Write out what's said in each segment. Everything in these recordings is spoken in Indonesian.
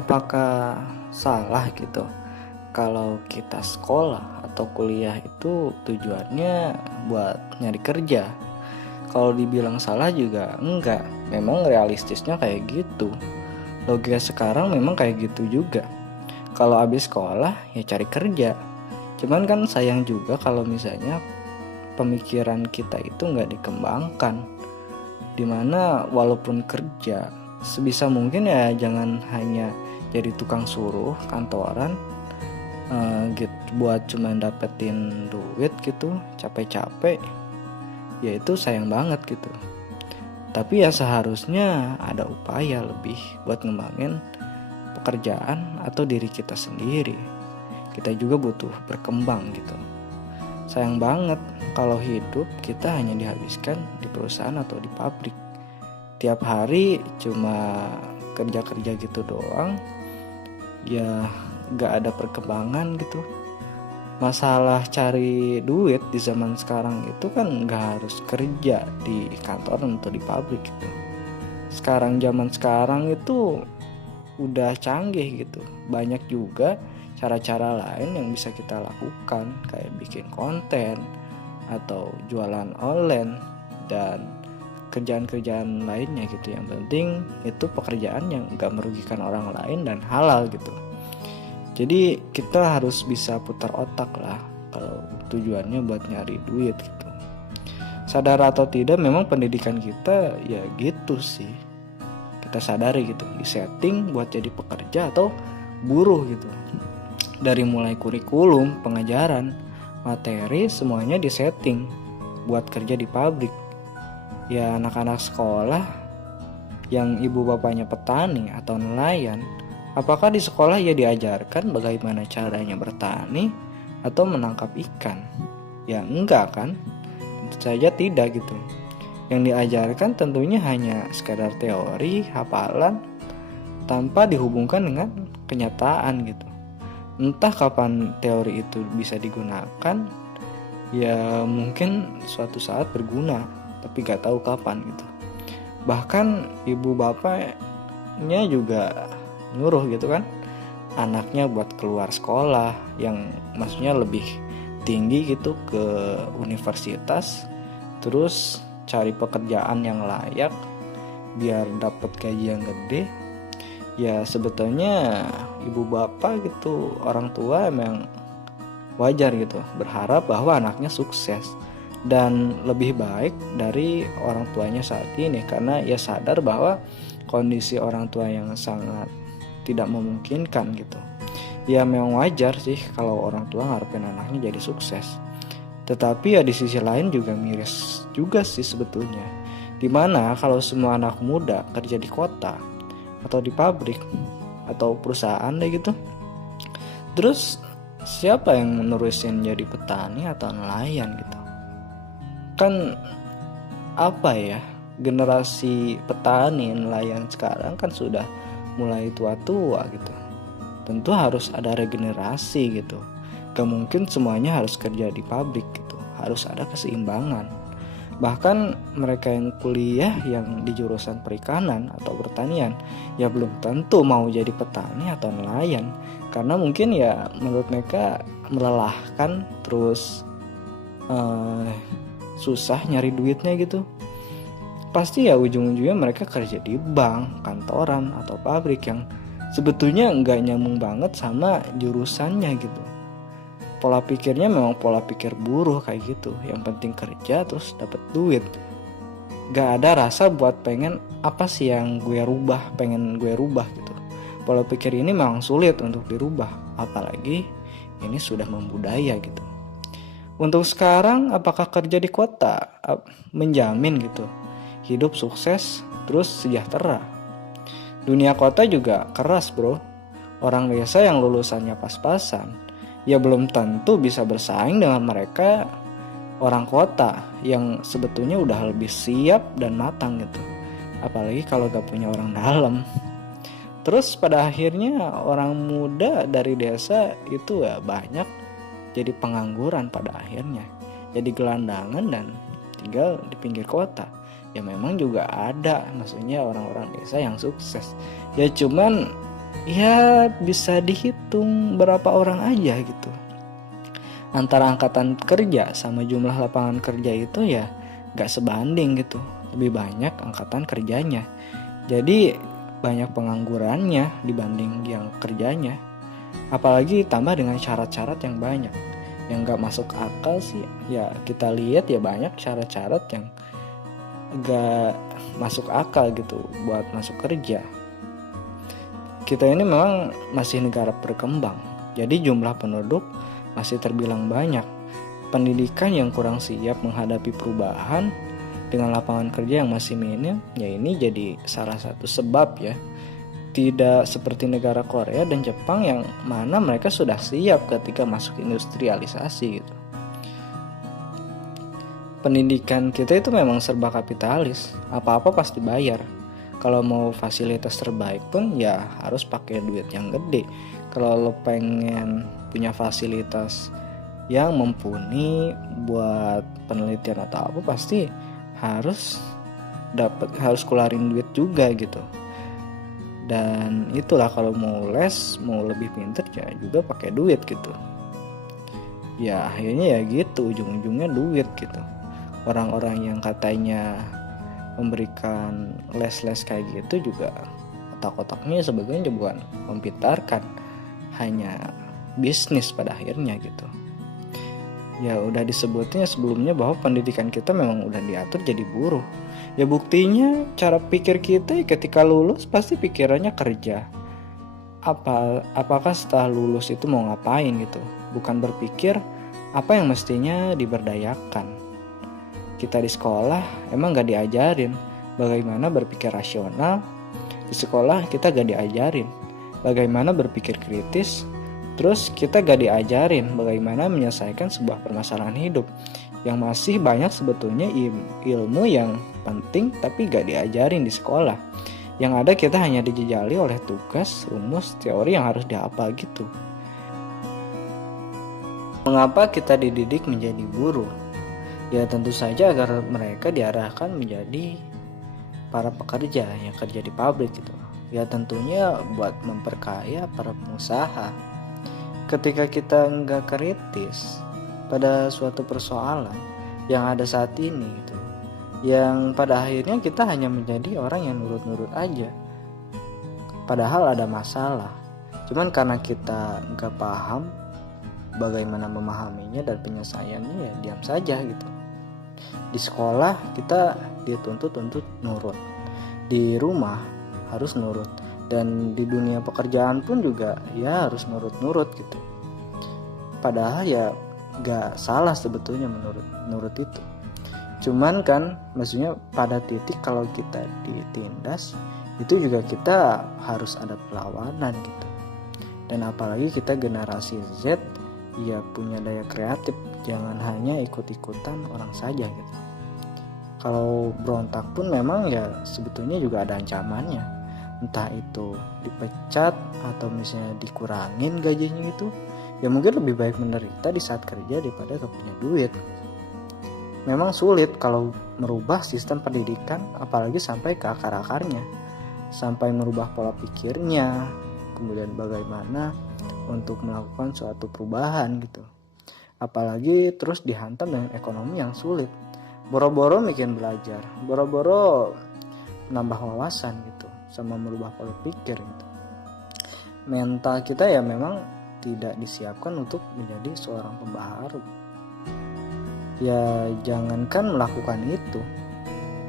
Apakah salah gitu kalau kita sekolah atau kuliah itu tujuannya buat nyari kerja? Kalau dibilang salah juga enggak, memang realistisnya kayak gitu. Logika sekarang memang kayak gitu juga. Kalau habis sekolah ya cari kerja. Cuman kan sayang juga kalau misalnya pemikiran kita itu nggak dikembangkan. Dimana walaupun kerja sebisa mungkin ya jangan hanya jadi tukang suruh kantoran gitu buat cuma dapetin duit gitu capek-capek, ya itu sayang banget gitu. Tapi ya seharusnya ada upaya lebih buat ngembangin pekerjaan atau diri kita sendiri. Kita juga butuh berkembang gitu. Sayang banget kalau hidup kita hanya dihabiskan di perusahaan atau di pabrik. Tiap hari cuma kerja-kerja gitu doang, ya gak ada perkembangan gitu. Masalah cari duit di zaman sekarang itu kan gak harus kerja di kantor atau di pabrik gitu. Zaman sekarang itu udah canggih gitu. Banyak juga cara-cara lain yang bisa kita lakukan, kayak bikin konten atau jualan online dan kerjaan-kerjaan lainnya gitu. Yang penting itu pekerjaan yang gak merugikan orang lain dan halal gitu. Jadi kita harus bisa putar otak lah kalau tujuannya buat nyari duit gitu. Sadar atau tidak memang pendidikan kita ya gitu sih. Kita sadari gitu, disetting buat jadi pekerja atau buruh gitu. Dari mulai kurikulum, pengajaran, materi semuanya disetting buat kerja di pabrik. Ya anak-anak sekolah yang ibu bapaknya petani atau nelayan, apakah di sekolah ya diajarkan bagaimana caranya bertani atau menangkap ikan? Ya enggak kan? Tentu saja tidak gitu. Yang diajarkan tentunya hanya sekadar teori, hafalan, tanpa dihubungkan dengan kenyataan gitu. Entah kapan teori itu bisa digunakan, ya mungkin suatu saat berguna, tapi gak tahu kapan gitu. Bahkan ibu bapaknya juga nyuruh gitu kan anaknya buat keluar sekolah yang maksudnya lebih tinggi gitu ke universitas, terus cari pekerjaan yang layak biar dapat gaji yang gede. Ya sebetulnya ibu bapak gitu, orang tua emang wajar gitu berharap bahwa anaknya sukses dan lebih baik dari orang tuanya saat ini, karena ia sadar bahwa kondisi orang tua yang sangat tidak memungkinkan gitu. Ya memang wajar sih kalau orang tua ngarepin anaknya jadi sukses. Tetapi ya di sisi lain juga miris juga sih sebetulnya. Dimana kalau semua anak muda kerja di kota atau di pabrik atau perusahaan deh gitu, terus siapa yang menerusin jadi petani atau nelayan gitu? Kan apa ya, generasi petani nelayan sekarang kan sudah mulai tua-tua gitu. Tentu harus ada regenerasi gitu. Gak mungkin semuanya harus kerja di pabrik gitu. Harus ada keseimbangan. Bahkan mereka yang kuliah yang di jurusan perikanan atau pertanian ya belum tentu mau jadi petani atau nelayan, karena mungkin ya menurut mereka melelahkan, terus susah nyari duitnya gitu. Pasti ya ujung-ujungnya mereka kerja di bank, kantoran, atau pabrik yang sebetulnya nggak nyambung banget sama jurusannya gitu. Pola pikirnya memang pola pikir buruh kayak gitu, yang penting kerja terus dapat duit. Gak ada rasa buat pengen apa sih yang pengen gue rubah gitu. Pola pikir ini memang sulit untuk dirubah, apalagi ini sudah membudaya gitu. Untuk sekarang apakah kerja di kota menjamin gitu hidup sukses terus sejahtera? Dunia kota juga keras bro. Orang desa yang lulusannya pas-pasan ya belum tentu bisa bersaing dengan mereka orang kota yang sebetulnya udah lebih siap dan matang gitu. Apalagi kalau gak punya orang dalam. Terus pada akhirnya orang muda dari desa itu ya banyak jadi pengangguran pada akhirnya. Jadi gelandangan dan tinggal di pinggir kota. Ya memang juga ada maksudnya orang-orang desa yang sukses. Ya cuman ya bisa dihitung berapa orang aja gitu. Antara angkatan kerja sama jumlah lapangan kerja itu ya gak sebanding gitu. Lebih banyak angkatan kerjanya. Jadi banyak penganggurannya dibanding yang kerjanya. Apalagi tambah dengan syarat-syarat yang banyak. Yang gak masuk akal sih ya kita lihat ya banyak syarat-syarat yang gak masuk akal gitu buat masuk kerja. Kita ini memang masih negara berkembang. Jadi jumlah penduduk masih terbilang banyak. Pendidikan yang kurang siap menghadapi perubahan dengan lapangan kerja yang masih minim, ya ini jadi salah satu sebab ya. Tidak seperti negara Korea dan Jepang yang mana mereka sudah siap ketika masuk industrialisasi gitu. Pendidikan kita itu memang serba kapitalis, apa-apa pasti bayar. Kalau mau fasilitas terbaik pun ya harus pakai duit yang gede. Kalau lo pengen punya fasilitas yang mumpuni buat penelitian atau apa pasti harus keluarin duit juga gitu. Dan itulah kalau mau les, mau lebih pinter ya juga pakai duit gitu. Ya akhirnya ya gitu, ujung-ujungnya duit gitu. Orang-orang yang katanya memberikan les-les kayak gitu juga otak-otaknya sebetulnya bukan mempitarkan, hanya bisnis pada akhirnya gitu. Ya udah disebutnya sebelumnya bahwa pendidikan kita memang udah diatur jadi buruh. Ya buktinya cara pikir kita ketika lulus pasti pikirannya kerja. Apakah setelah lulus itu mau ngapain gitu. Bukan berpikir apa yang mestinya diberdayakan. Kita di sekolah emang gak diajarin bagaimana berpikir rasional. Di sekolah kita gak diajarin bagaimana berpikir kritis. Terus kita gak diajarin bagaimana menyelesaikan sebuah permasalahan hidup. Yang masih banyak sebetulnya ilmu yang penting tapi gak diajarin di sekolah. Yang ada kita hanya dijejali oleh tugas, rumus, teori yang harus dihafal gitu. Mengapa kita dididik menjadi buruh? Ya tentu saja agar mereka diarahkan menjadi para pekerja yang kerja di pabrik gitu. Ya tentunya buat memperkaya para pengusaha. Ketika kita nggak kritis pada suatu persoalan yang ada saat ini gitu, yang pada akhirnya kita hanya menjadi orang yang nurut-nurut aja. Padahal ada masalah. Cuman karena kita nggak paham bagaimana memahaminya dan penyelesaiannya ya diam saja gitu. Di sekolah kita dituntut untuk nurut, di rumah harus nurut, dan di dunia pekerjaan pun juga ya harus nurut-nurut gitu. Padahal ya gak salah sebetulnya menurut itu. Cuman kan maksudnya pada titik kalau kita ditindas itu juga kita harus ada perlawanan gitu. Dan apalagi kita generasi Z ya punya daya kreatif, jangan hanya ikut-ikutan orang saja gitu. Kalau berontak pun memang ya sebetulnya juga ada ancamannya, entah itu dipecat atau misalnya dikurangin gajinya gitu. Ya mungkin lebih baik menderita di saat kerja daripada gak punya duit. Memang sulit kalau merubah sistem pendidikan, apalagi sampai ke akar-akarnya, sampai merubah pola pikirnya, kemudian bagaimana untuk melakukan suatu perubahan gitu. Apalagi terus dihantam dengan ekonomi yang sulit. Boro-boro bikin belajar, boro-boro nambah wawasan gitu, sama merubah pola pikir gitu. Mental kita ya memang tidak disiapkan untuk menjadi seorang pembaharu. Ya jangankan melakukan itu,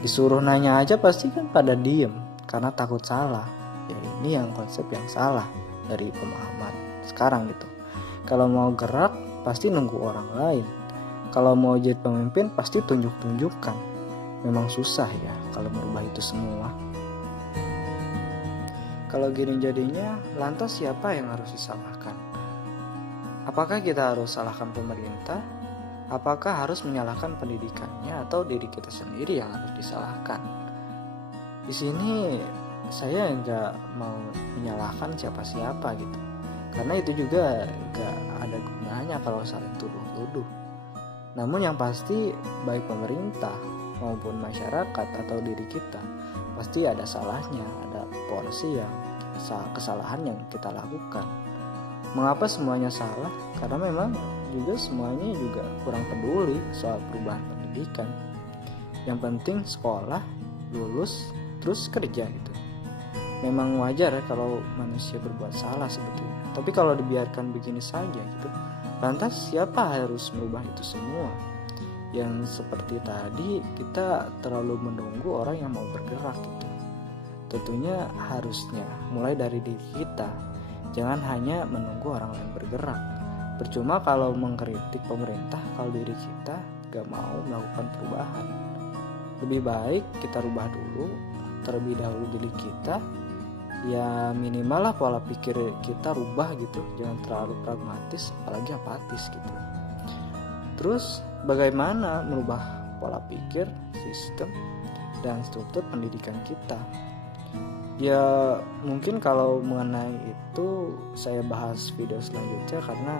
disuruh nanya aja pasti kan pada diem karena takut salah. Ya ini yang konsep yang salah dari pemahaman sekarang gitu. Kalau mau gerak pasti nunggu orang lain. Kalau mau jadi pemimpin pasti tunjuk-tunjukkan. Memang susah ya kalau merubah itu semua. Kalau gini jadinya, lantas siapa yang harus disalahkan? Apakah kita harus salahkan pemerintah? Apakah harus menyalahkan pendidikannya atau diri kita sendiri yang harus disalahkan? Di sini saya nggak mau menyalahkan siapa-siapa gitu. Karena itu juga nggak ada gunanya kalau saling tuduh-tuduh. Namun yang pasti baik pemerintah maupun masyarakat atau diri kita pasti ada salahnya, ada porsi yang kesalahan yang kita lakukan. Mengapa semuanya salah? Karena memang juga semuanya juga kurang peduli soal perubahan pendidikan. Yang penting sekolah, lulus, terus kerja gitu. Memang wajar ya kalau manusia berbuat salah sebetulnya. Tapi kalau dibiarkan begini saja gitu, lantas siapa harus merubah itu semua? Yang seperti tadi, kita terlalu menunggu orang yang mau bergerak gitu. Tentunya harusnya mulai dari diri kita. Jangan hanya menunggu orang lain bergerak. Percuma kalau mengkritik pemerintah kalau diri kita gak mau melakukan perubahan. Lebih baik kita rubah dulu, terlebih dahulu diri kita. Ya minimal lah pola pikir kita rubah gitu. Jangan terlalu pragmatis, apalagi apatis gitu. Terus bagaimana merubah pola pikir, sistem, dan struktur pendidikan kita? Ya mungkin kalau mengenai itu saya bahas video selanjutnya karena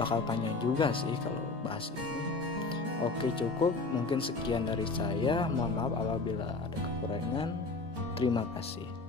bakal panjang juga sih kalau bahas ini. Oke, cukup, mungkin sekian dari saya. Mohon maaf apabila ada kekurangan. Terima kasih.